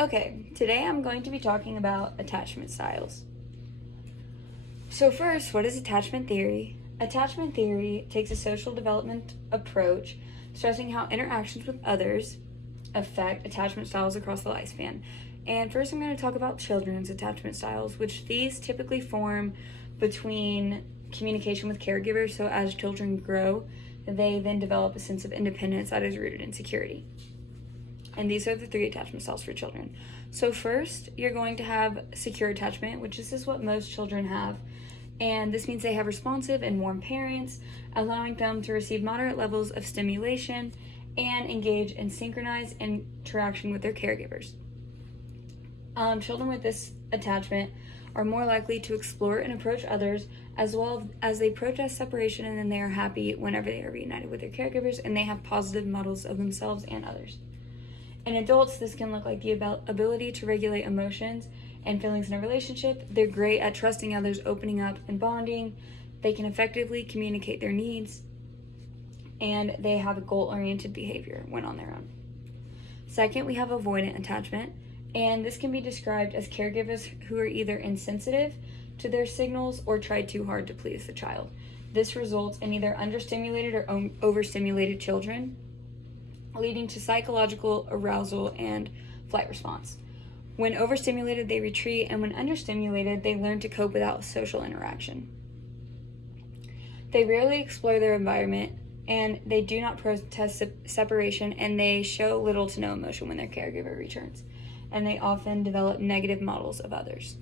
Okay, today I'm going to be talking about attachment styles. So first, what is attachment theory? Attachment theory takes a social development approach, stressing how interactions with others affect attachment styles across the lifespan. And first I'm going to talk about children's attachment styles, which these typically form between communication with caregivers. So as children grow, they then develop a sense of independence that is rooted in security. And these are the 3 attachment styles for children. So first, you're going to have secure attachment, which is what most children have. And this means they have responsive and warm parents, allowing them to receive moderate levels of stimulation and engage in synchronized interaction with their caregivers. Children with this attachment are more likely to explore and approach others, as well as they protest separation, and then they are happy whenever they are reunited with their caregivers, and they have positive models of themselves and others. In adults, this can look like the ability to regulate emotions and feelings in a relationship. They're great at trusting others, opening up, and bonding. They can effectively communicate their needs, and they have a goal-oriented behavior when on their own. Second, we have avoidant attachment, and this can be described as caregivers who are either insensitive to their signals or try too hard to please the child. This results in either understimulated or overstimulated children, leading to psychological arousal and flight response. When overstimulated, they retreat, and when understimulated, they learn to cope without social interaction. They rarely explore their environment, and they do not protest separation, and they show little to no emotion when their caregiver returns, and they often develop negative models of others.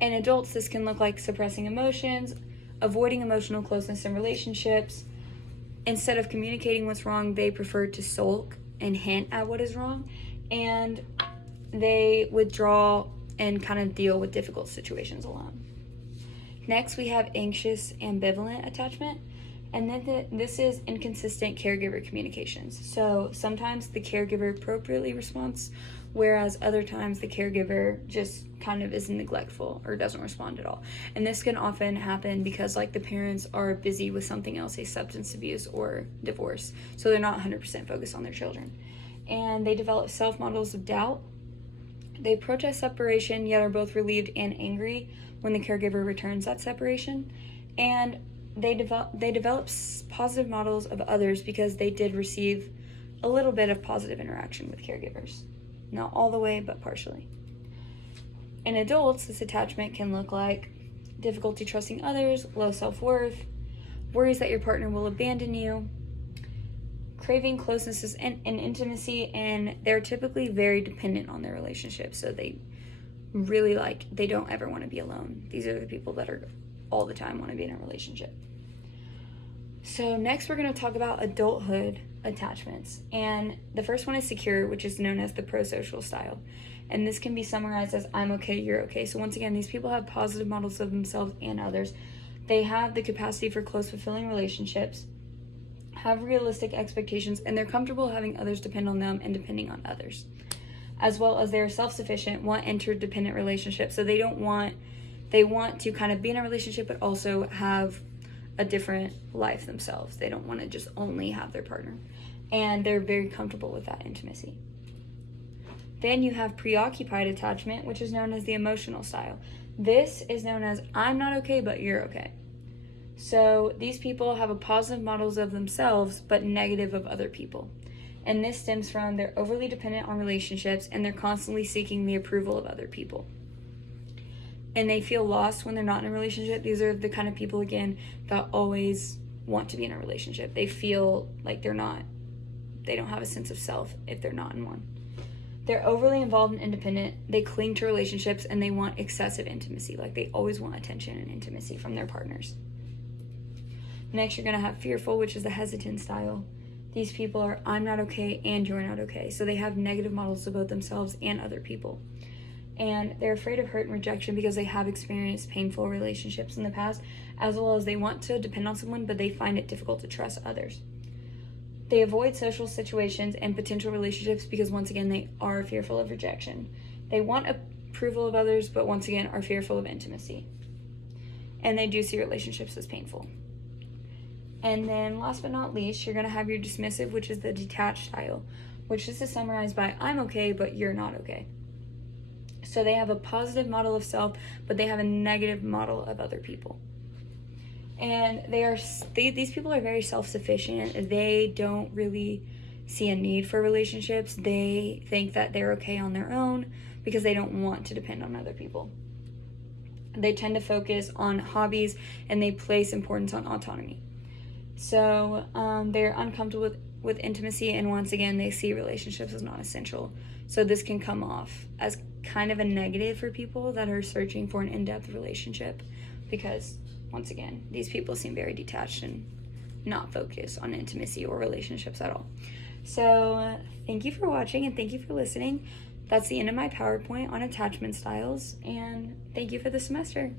In adults, this can look like suppressing emotions, avoiding emotional closeness in relationships. Instead of communicating what's wrong, they prefer to sulk and hint at what is wrong, and they withdraw and kind of deal with difficult situations alone. Next, we have anxious ambivalent attachment, and then this is inconsistent caregiver communications. So sometimes the caregiver appropriately responds, whereas other times the caregiver just kind of is neglectful or doesn't respond at all. And this can often happen because the parents are busy with something else, say substance abuse or divorce, so they're not 100% focused on their children. And they develop self-models of doubt. They protest separation, yet are both relieved and angry when the caregiver returns that separation. And they develop positive models of others because they did receive a little bit of positive interaction with caregivers. Not all the way, but partially. In adults, this attachment can look like difficulty trusting others, low self-worth, worries that your partner will abandon you, craving closeness and intimacy, and they're typically very dependent on their relationship, so they really they don't ever want to be alone. These are the people that are all the time want to be in a relationship. So next we're going to talk about adulthood attachments, and the first one is secure, which is known as the prosocial style, and this can be summarized as I'm okay, you're okay. So once again, these people have positive models of themselves and others. They have the capacity for close, fulfilling relationships, have realistic expectations, and they're comfortable having others depend on them and depending on others, as well as they're self-sufficient, want interdependent relationships. So they want to kind of be in a relationship but also have a different life themselves. They don't want to just only have their partner, and they're very comfortable with that intimacy. Then you have preoccupied attachment, which is known as the emotional style. This is known as I'm not okay, but you're okay. So these people have a positive models of themselves, but negative of other people. And this stems from they're overly dependent on relationships, and they're constantly seeking the approval of other people. And they feel lost when they're not in a relationship. These are the kind of people, again, that always want to be in a relationship. They feel like they don't have a sense of self if they're not in one. They're overly involved and independent. They cling to relationships, and they want excessive intimacy. They always want attention and intimacy from their partners. Next, you're going to have fearful, which is the hesitant style. These people are I'm not okay and you're not okay. So they have negative models of both themselves and other people. And they're afraid of hurt and rejection because they have experienced painful relationships in the past, as well as they want to depend on someone, but they find it difficult to trust others. They avoid social situations and potential relationships because, once again, they are fearful of rejection. They want approval of others, but once again are fearful of intimacy. And they do see relationships as painful. And then last but not least, you're going to have your dismissive, which is the detached style. which this is summarized by I'm okay, but you're not okay. So they have a positive model of self, but they have a negative model of other people. And these people are very self-sufficient. They don't really see a need for relationships. They think that they're okay on their own because they don't want to depend on other people. They tend to focus on hobbies and they place importance on autonomy. So they're uncomfortable with intimacy, and once again, they see relationships as non-essential. So this can come off as kind of a negative for people that are searching for an in-depth relationship because, once again, these people seem very detached and not focused on intimacy or relationships at all. So thank you for watching and thank you for listening. That's the end of my PowerPoint on attachment styles, and thank you for the semester.